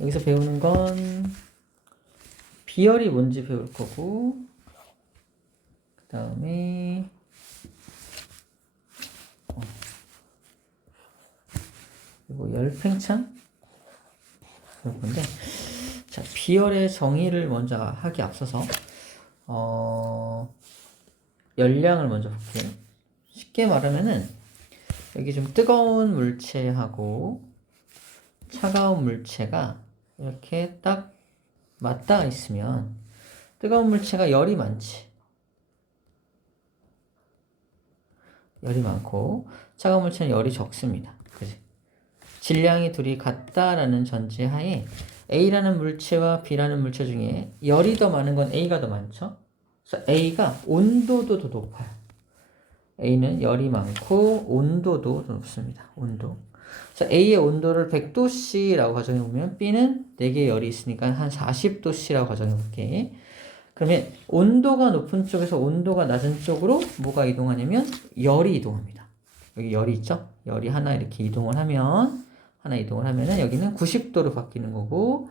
여기서 배우는 건 비열이 뭔지 배울 거고, 그 다음에 그리고 열팽창 배울 건데, 자, 비열의 정의를 먼저 하기 앞서서 열량을 먼저 볼게요. 쉽게 말하면은 여기 좀 뜨거운 물체하고 차가운 물체가 이렇게 딱 맞닿아 있으면 뜨거운 물체가 열이 많지. 열이 많고 차가운 물체는 열이 적습니다. 그지? 질량이 둘이 같다라는 전제하에 A라는 물체와 B라는 물체 중에 열이 더 많은 건 A가 더 많죠? 그래서 A가 온도도 더 높아요. A는 열이 많고 온도도 더 높습니다. 온도. 그래서 A의 온도를 100도씨라고 가정해보면 B는 4개의 열이 있으니까 한 40도씨라고 가정해볼게. 그러면 온도가 높은 쪽에서 온도가 낮은 쪽으로 뭐가 이동하냐면 열이 이동합니다. 여기 열이 있죠? 열이 하나 이렇게 이동을 하면은 여기는 90도로 바뀌는 거고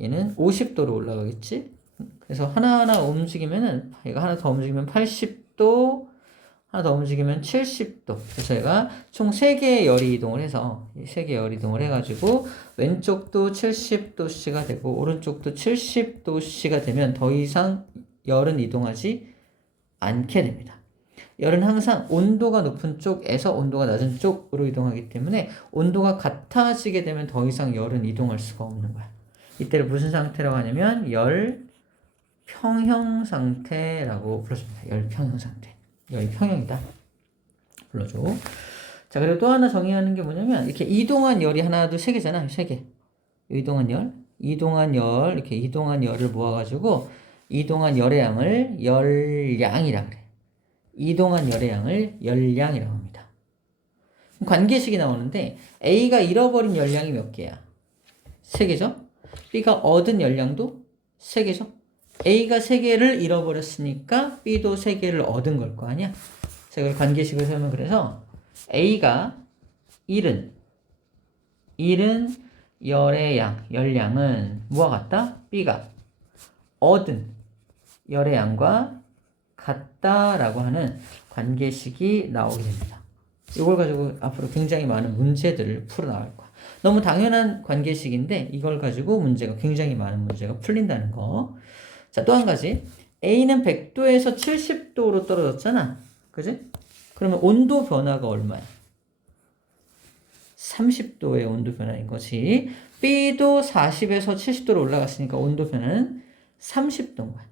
얘는 50도로 올라가겠지? 그래서 하나하나 움직이면은 얘가 하나 더 움직이면 80도, 하나 더 움직이면 70도. 그래서 얘가 총 3개의 열이 이동을 해서, 3개의 열이 이동을 해가지고, 왼쪽도 70도씨가 되고, 오른쪽도 70도씨가 되면 더 이상 열은 이동하지 않게 됩니다. 열은 항상 온도가 높은 쪽에서 온도가 낮은 쪽으로 이동하기 때문에 온도가 같아지게 되면 더 이상 열은 이동할 수가 없는 거야. 이때를 무슨 상태라고 하냐면, 열 평형 상태라고 불러줍니다. 열 평형 상태. 열이 평형이다. 불러줘. 자, 그리고 또 하나 정의하는 게 뭐냐면, 이렇게 이동한 열이 하나, 둘, 세 개잖아. 3개. 이동한 열, 이렇게 이동한 열을 모아가지고, 이동한 열의 양을 열량이라 그래. 이동한 열의 양을 열량이라고 합니다. 관계식이 나오는데, A가 잃어버린 열량이 몇 개야? 3개죠? B가 얻은 열량도 3개죠? A가 3개를 잃어버렸으니까 B도 3개를 얻은 걸 거 아니야? 제가 관계식을 세우면 그래서 A가 잃은 열의 양, 열량은 뭐와 같다? B가 얻은 열의 양과 같다라고 하는 관계식이 나오게 됩니다. 이걸 가지고 앞으로 굉장히 많은 문제들을 풀어나갈 거야. 너무 당연한 관계식인데 이걸 가지고 굉장히 많은 문제가 풀린다는 거. 자, 또 한 가지. A는 100도에서 70도로 떨어졌잖아. 그지? 그러면 온도 변화가 얼마야? 30도의 온도 변화인 거지. B도 40에서 70도로 올라갔으니까 온도 변화는 30도인 거야.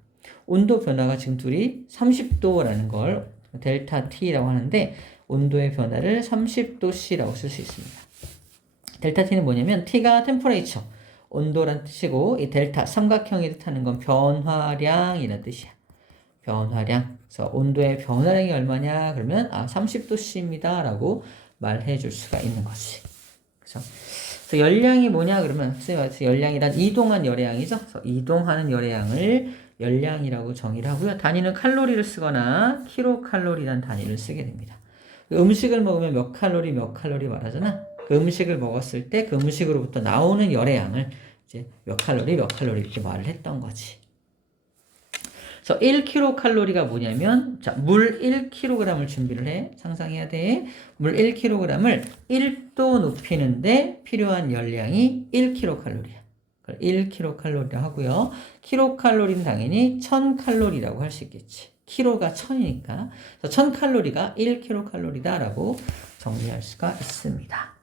온도 변화가 지금 둘이 30도라는 걸 델타 T라고 하는데 온도의 변화를 30도씨라고 쓸 수 있습니다. 델타 T는 뭐냐면 T가 템퍼레이처, 온도란 뜻이고 이 델타 삼각형이 뜻하는 건 변화량이라는 뜻이야. 변화량. 그래서 온도의 변화량이 얼마냐? 그러면 30도씨입니다. 라고 말해 줄 수가 있는 거지. 그래서 열량이 뭐냐? 그러면 열량이란 이동한 열의 양이죠. 그래서 이동하는 열의 양을 열량이라고 정의를 하고요. 단위는 칼로리를 쓰거나 킬로칼로리라는 단위를 쓰게 됩니다. 음식을 먹으면 몇 칼로리 말하잖아. 그 음식을 먹었을 때 그 음식으로부터 나오는 열의 양을 이제 몇 칼로리 이렇게 말을 했던 거지. 그래서 1kcal가 뭐냐면, 자, 물 1kg을 준비를 해. 상상해야 돼. 물 1kg을 1도 높이는데 필요한 열량이 1kcal야. 1kcal라고 하고요. 킬로칼로리는 당연히 1000칼로리라고 할 수 있겠지. 키로가 1000이니까. 1000칼로리가 1kcal다라고 정리할 수가 있습니다.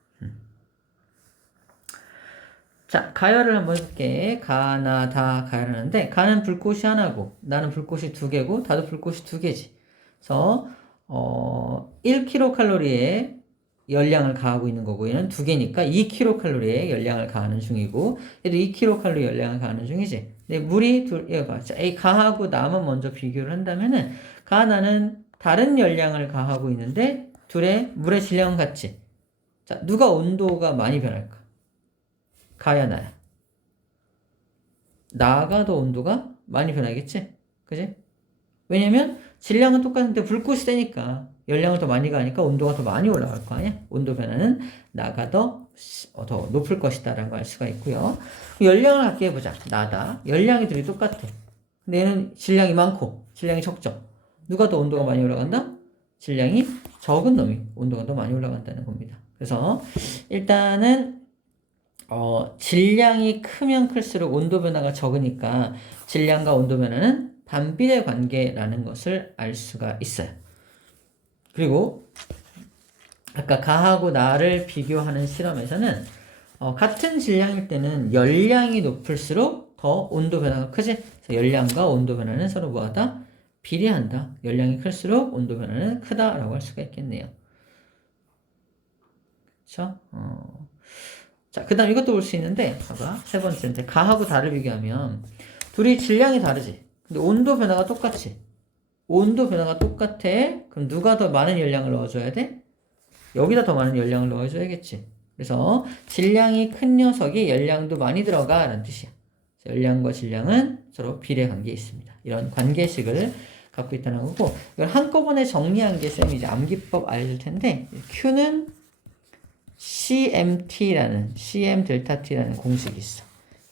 자, 가열을 한번 해볼게. 가, 나, 다 가열하는데, 가는 불꽃이 하나고, 나는 불꽃이 2개고, 다도 불꽃이 2개지. 그래서, 1kcal의 열량을 가하고 있는 거고, 얘는 2개니까 2kcal의 열량을 가하는 중이고, 얘도 2kcal 열량을 가하는 중이지. 근데 물이 얘가 봐. 자, A 가하고 나만 먼저 비교를 한다면은, 가, 나는 다른 열량을 가하고 있는데, 물의 질량은 같지. 자, 누가 온도가 많이 변할까? 가야 나야. 나가 더 온도가 많이 변하겠지? 그지? 왜냐면 질량은 똑같은데 불꽃이 세니까 열량을 더 많이 가니까 온도가 더 많이 올라갈 거 아니야? 온도 변화는 나가 더 더 높을 것이다 라는 걸 알 수가 있고요. 열량을 갖게 해보자. 나다. 열량이 둘이 똑같아. 근데 얘는 질량이 많고 질량이 적죠. 누가 더 온도가 많이 올라간다? 질량이 적은 놈이 온도가 더 많이 올라간다는 겁니다. 그래서 일단은 질량이 크면 클수록 온도 변화가 적으니까 질량과 온도 변화는 반비례 관계라는 것을 알 수가 있어요. 그리고 아까 가하고 나를 비교하는 실험에서는 같은 질량일 때는 열량이 높을수록 더 온도 변화가 크지? 그래서 열량과 온도 변화는 서로 뭐하다? 비례한다. 열량이 클수록 온도 변화는 크다라고 할 수가 있겠네요. 그렇죠? 자, 그 다음 이것도 볼 수 있는데 봐봐. 세 번째인데 가하고 다를 비교하면 둘이 질량이 다르지. 근데 온도 변화가 똑같지. 온도 변화가 똑같아. 그럼 누가 더 많은 열량을 넣어줘야 돼? 여기다 더 많은 열량을 넣어줘야겠지. 그래서 질량이 큰 녀석이 열량도 많이 들어가 라는 뜻이야. 열량과 질량은 서로 비례 관계에 있습니다. 이런 관계식을 갖고 있다는 거고, 이걸 한꺼번에 정리한 게 쌤이 이제 암기법 알려줄 텐데, Q는 CM 델타 T라는 공식이 있어.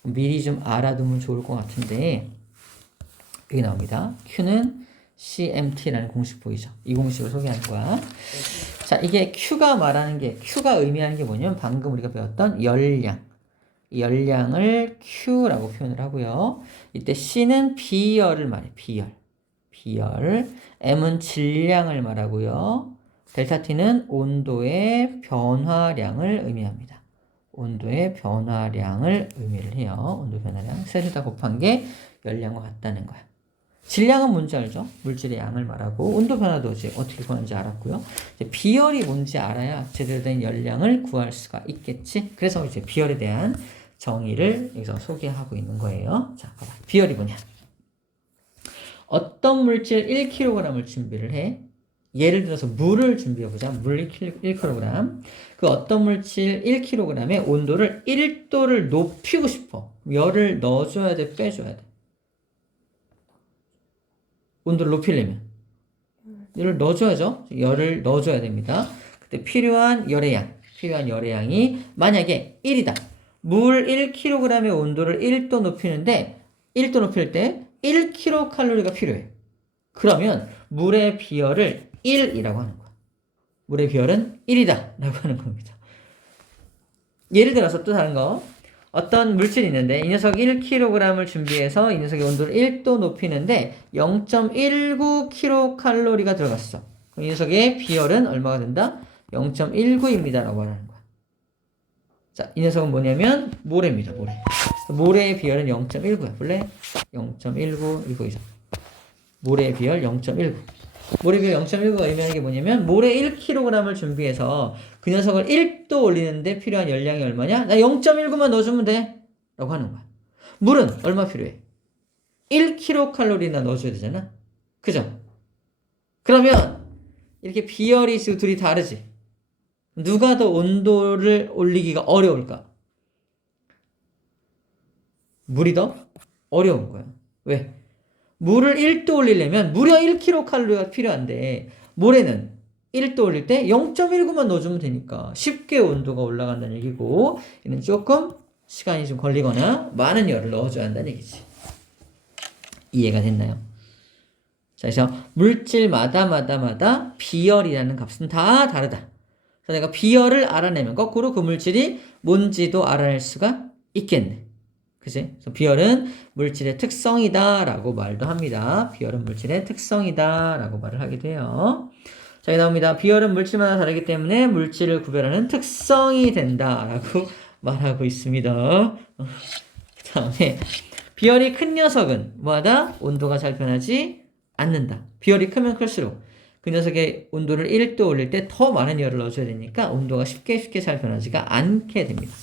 미리 좀 알아두면 좋을 것 같은데, 여기 나옵니다. Q는 CMT라는 공식 보이죠? 이 공식을 소개하는 거야. 자, 이게 Q가 의미하는 게 뭐냐면 방금 우리가 배웠던 열량. 이 열량을 Q라고 표현을 하고요. 이때 C는 비열을 말해. 비열. M은 질량을 말하고요. 델타 T는 온도의 변화량을 의미합니다. 온도의 변화량을 의미를 해요. 온도 변화량. 셋을 다 곱한 게 열량과 같다는 거야. 질량은 뭔지 알죠? 물질의 양을 말하고 온도 변화도 이제 어떻게 구하는지 알았고요. 이제 비열이 뭔지 알아야 제대로 된 열량을 구할 수가 있겠지. 그래서 이제 비열에 대한 정의를 여기서 소개하고 있는 거예요. 자, 봐봐. 비열이 뭐냐? 어떤 물질 1kg을 준비를 해. 예를 들어서 물을 준비해보자. 물 1kg. 그 어떤 물질 1kg의 온도를 1도를 높이고 싶어. 열을 넣어줘야 돼? 빼줘야 돼? 온도를 높이려면 열을 넣어줘야죠. 열을 넣어줘야 됩니다. 그때 필요한 열의 양이 만약에 1이다. 물 1kg의 온도를 1도 높이는데 1도 높일 때 1kcal 필요해. 그러면 물의 비열을 1이라고 하는 거야. 물의 비열은 1이다 라고 하는 겁니다. 예를 들어서 또 다른 거. 어떤 물질이 있는데 이 녀석 1kg을 준비해서 이 녀석의 온도를 1도 높이는데 0.19kcal가 들어갔어. 그럼 이 녀석의 비열은 얼마가 된다? 0.19입니다 라고 하는 거야. 자, 이 녀석은 뭐냐면 모래입니다. 모래의 비열은 0.19야. 볼래? 0.19 이거이죠. 모래의 비열 0.19. 모래 비열 0.19가 의미하는 게 뭐냐면 모래 1kg을 준비해서 그 녀석을 1도 올리는데 필요한 열량이 얼마냐? 나 0.19만 넣어주면 돼 라고 하는 거야. 물은 얼마 필요해? 1kcal나 넣어줘야 되잖아. 그죠? 그러면 이렇게 비열이 지금 둘이 다르지. 누가 더 온도를 올리기가 어려울까? 물이 더 어려운 거야. 왜? 물을 1도 올리려면 무려 1kcal가 필요한데 모래는 1도 올릴 때 0.19만 넣어주면 되니까 쉽게 온도가 올라간다는 얘기고, 얘는 조금 시간이 좀 걸리거나 많은 열을 넣어줘야 한다는 얘기지. 이해가 됐나요? 자, 그래서 물질마다 비열이라는 값은 다 다르다. 그래서 내가 비열을 알아내면 거꾸로 그 물질이 뭔지도 알아낼 수가 있겠네. 그치? 그래서 비열은 물질의 특성이다 라고 말도 합니다. 비열은 물질의 특성이다 라고 말을 하기도 해요. 자, 여기 나옵니다. 비열은 물질마다 다르기 때문에 물질을 구별하는 특성이 된다 라고 말하고 있습니다. 그 다음에 비열이 큰 녀석은 뭐하다? 온도가 잘 변하지 않는다. 비열이 크면 클수록 그 녀석의 온도를 1도 올릴 때 더 많은 열을 넣어줘야 되니까 온도가 쉽게 잘 변하지가 않게 됩니다.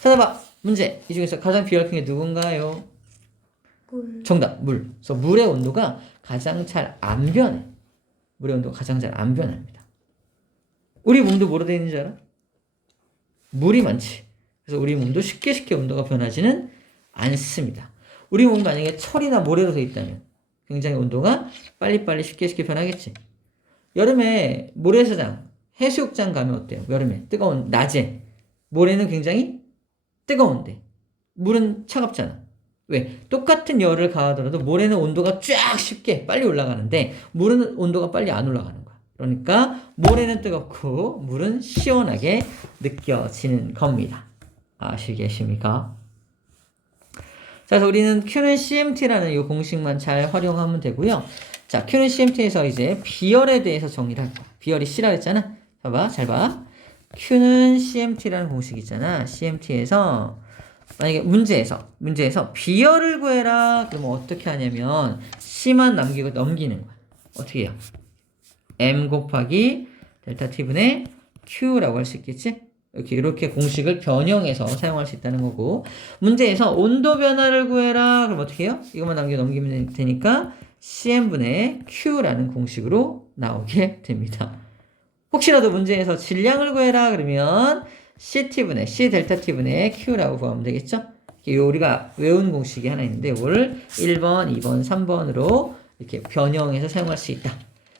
찾아봐. 문제. 이 중에서 가장 비열 큰 게 누군가요? 물. 정답. 물. 그래서 물의 온도가 가장 잘 안 변해. 물의 온도가 가장 잘 안 변합니다. 우리 몸도 뭐로 되어 있는 줄 알아? 물이 많지. 그래서 우리 몸도 쉽게 온도가 변하지는 않습니다. 우리 몸이 만약에 철이나 모래로 되어 있다면 굉장히 온도가 빨리 쉽게 변하겠지. 여름에 모래사장, 해수욕장 가면 어때요? 여름에 뜨거운 낮에 모래는 굉장히 뜨거운데 물은 차갑잖아. 왜? 똑같은 열을 가하더라도 모래는 온도가 쫙 쉽게 빨리 올라가는데 물은 온도가 빨리 안 올라가는 거야. 그러니까 모래는 뜨겁고 물은 시원하게 느껴지는 겁니다. 아시겠습니까? 자, 그래서 우리는 Q는 CMT라는 이 공식만 잘 활용하면 되고요. 자, Q는 CMT에서 이제 비열에 대해서 정리를 할 거야. 비열이 C라 했잖아. 봐봐, 잘 봐. Q는 CMT라는 공식 있잖아. CMT에서 만약에 문제에서 비열을 구해라. 그러면 어떻게 하냐면 C만 남기고 넘기는 거야. 어떻게 해요? M 곱하기 델타 T분의 Q라고 할 수 있겠지? 이렇게 공식을 변형해서 사용할 수 있다는 거고, 문제에서 온도 변화를 구해라. 그럼 어떻게 해요? 이것만 남겨 넘기면 되니까 CM분의 Q라는 공식으로 나오게 됩니다. 혹시라도 문제에서 질량을 구해라. 그러면 CT분의 C 델타 T분의 Q라고 구하면 되겠죠? 우리가 외운 공식이 하나 있는데 이거를 1번, 2번, 3번으로 이렇게 변형해서 사용할 수 있다.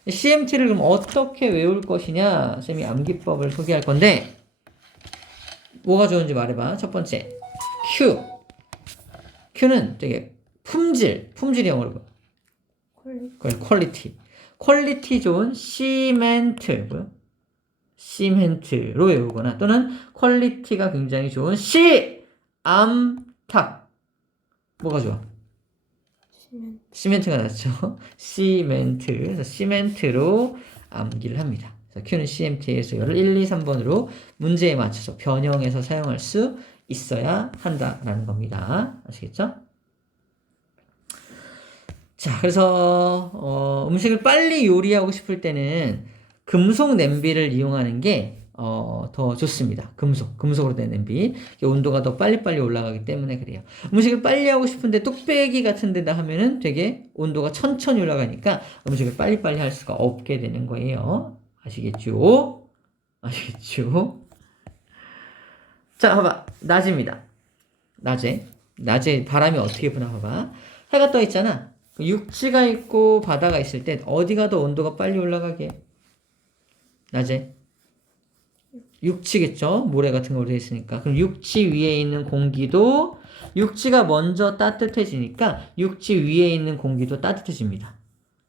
CMT를 그럼 어떻게 외울 것이냐? 쌤이 암기법을 소개할 건데, 뭐가 좋은지 말해봐. 첫 번째, Q. Q는 되게 품질이 영어로 퀄리티. 퀄리티 좋은 시멘트, 시멘트로 외우거나 또는 퀄리티가 굉장히 좋은 암탉. 뭐가 좋아? 시멘트가 낫죠. 시멘트. 그래서 시멘트로 암기를 합니다. 그래서 Q는 CMT에서 열을 1, 2, 3번으로 문제에 맞춰서 변형해서 사용할 수 있어야 한다라는 겁니다. 아시겠죠? 자, 그래서 음식을 빨리 요리하고 싶을 때는 금속 냄비를 이용하는 게 더 좋습니다. 금속으로 된 냄비. 온도가 더 빨리빨리 올라가기 때문에 그래요. 음식을 빨리 하고 싶은데 뚝배기 같은 데다 하면은 되게 온도가 천천히 올라가니까 음식을 빨리빨리 할 수가 없게 되는 거예요. 아시겠죠? 자, 봐봐. 낮입니다. 낮에 바람이 어떻게 부나 봐봐. 해가 떠 있잖아. 육지가 있고 바다가 있을 때 어디가 더 온도가 빨리 올라가게? 낮에? 육지겠죠? 모래 같은 걸로 되어 있으니까. 그럼 육지 위에 있는 공기도 육지가 먼저 따뜻해지니까 육지 위에 있는 공기도 따뜻해집니다.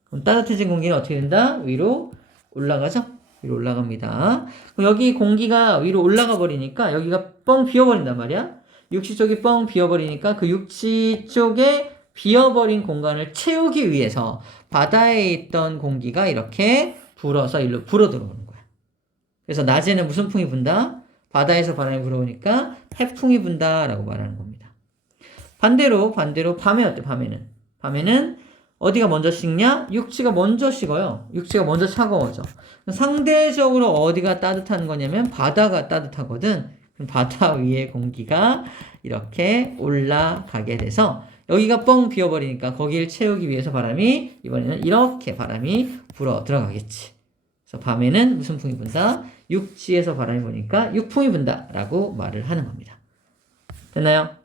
그럼 따뜻해진 공기는 어떻게 된다? 위로 올라가죠? 위로 올라갑니다. 그럼 여기 공기가 위로 올라가 버리니까 여기가 뻥 비어버린단 말이야. 육지 쪽이 뻥 비어버리니까 그 육지 쪽에 비어버린 공간을 채우기 위해서 바다에 있던 공기가 이렇게 불어서 일로 불어 들어오는 거야. 그래서 낮에는 무슨 풍이 분다? 바다에서 바람이 불어오니까 해풍이 분다라고 말하는 겁니다. 반대로 밤에 어때? 밤에는 어디가 먼저 식냐? 육지가 먼저 식어요. 육지가 먼저 차가워져. 상대적으로 어디가 따뜻한 거냐면 바다가 따뜻하거든. 그럼 바다 위에 공기가 이렇게 올라가게 돼서 여기가 뻥 비어버리니까 거기를 채우기 위해서 바람이 이번에는 이렇게 바람이 불어 들어가겠지. 그래서 밤에는 무슨 풍이 분다? 육지에서 바람이 부니까 육풍이 분다라고 말을 하는 겁니다. 됐나요?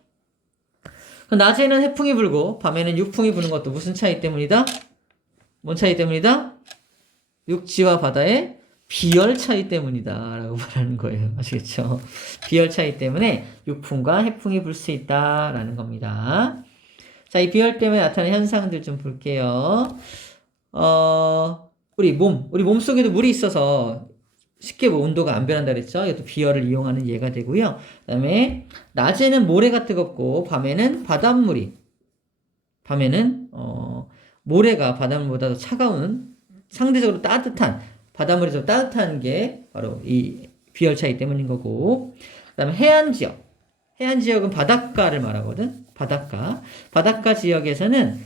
낮에는 해풍이 불고 밤에는 육풍이 부는 것도 무슨 차이 때문이다? 뭔 차이 때문이다? 육지와 바다의 비열 차이 때문이다 라고 말하는 거예요. 아시겠죠? 비열 차이 때문에 육풍과 해풍이 불 수 있다라는 겁니다. 자, 이 비열 때문에 나타나는 현상들 좀 볼게요. 우리 몸 속에도 물이 있어서 쉽게 온도가 안 변한다 그랬죠? 이것도 비열을 이용하는 예가 되고요. 그 다음에 낮에는 모래가 뜨겁고 밤에는 모래가 바닷물보다 더 차가운 상대적으로 따뜻한 바닷물이 좀 따뜻한 게 바로 이 비열 차이 때문인 거고, 그 다음에 해안 지역은 바닷가를 말하거든. 바닷가 지역에서는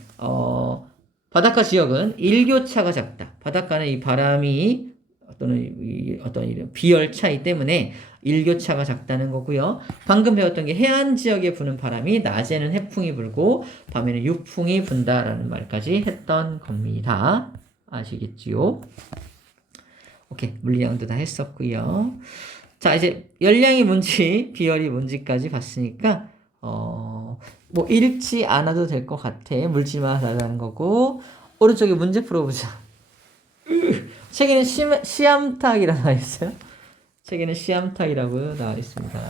바닷가 지역은 일교차가 작다. 바닷가는 이 바람이 어떤 이런 비열 차이 때문에 일교차가 작다는 거고요. 방금 배웠던 게 해안 지역에 부는 바람이 낮에는 해풍이 불고 밤에는 육풍이 분다라는 말까지 했던 겁니다. 아시겠지요? 오케이, 물리량도 다 했었고요. 자, 이제 열량이 뭔지 비열이 뭔지까지 봤으니까 뭐 읽지 않아도 될 것 같아. 물질만 달라는 거고. 오른쪽에 문제 풀어보자. 책에는 시암탉이라고 나와 있어요. 책에는 시암타이라고 나와 있습니다.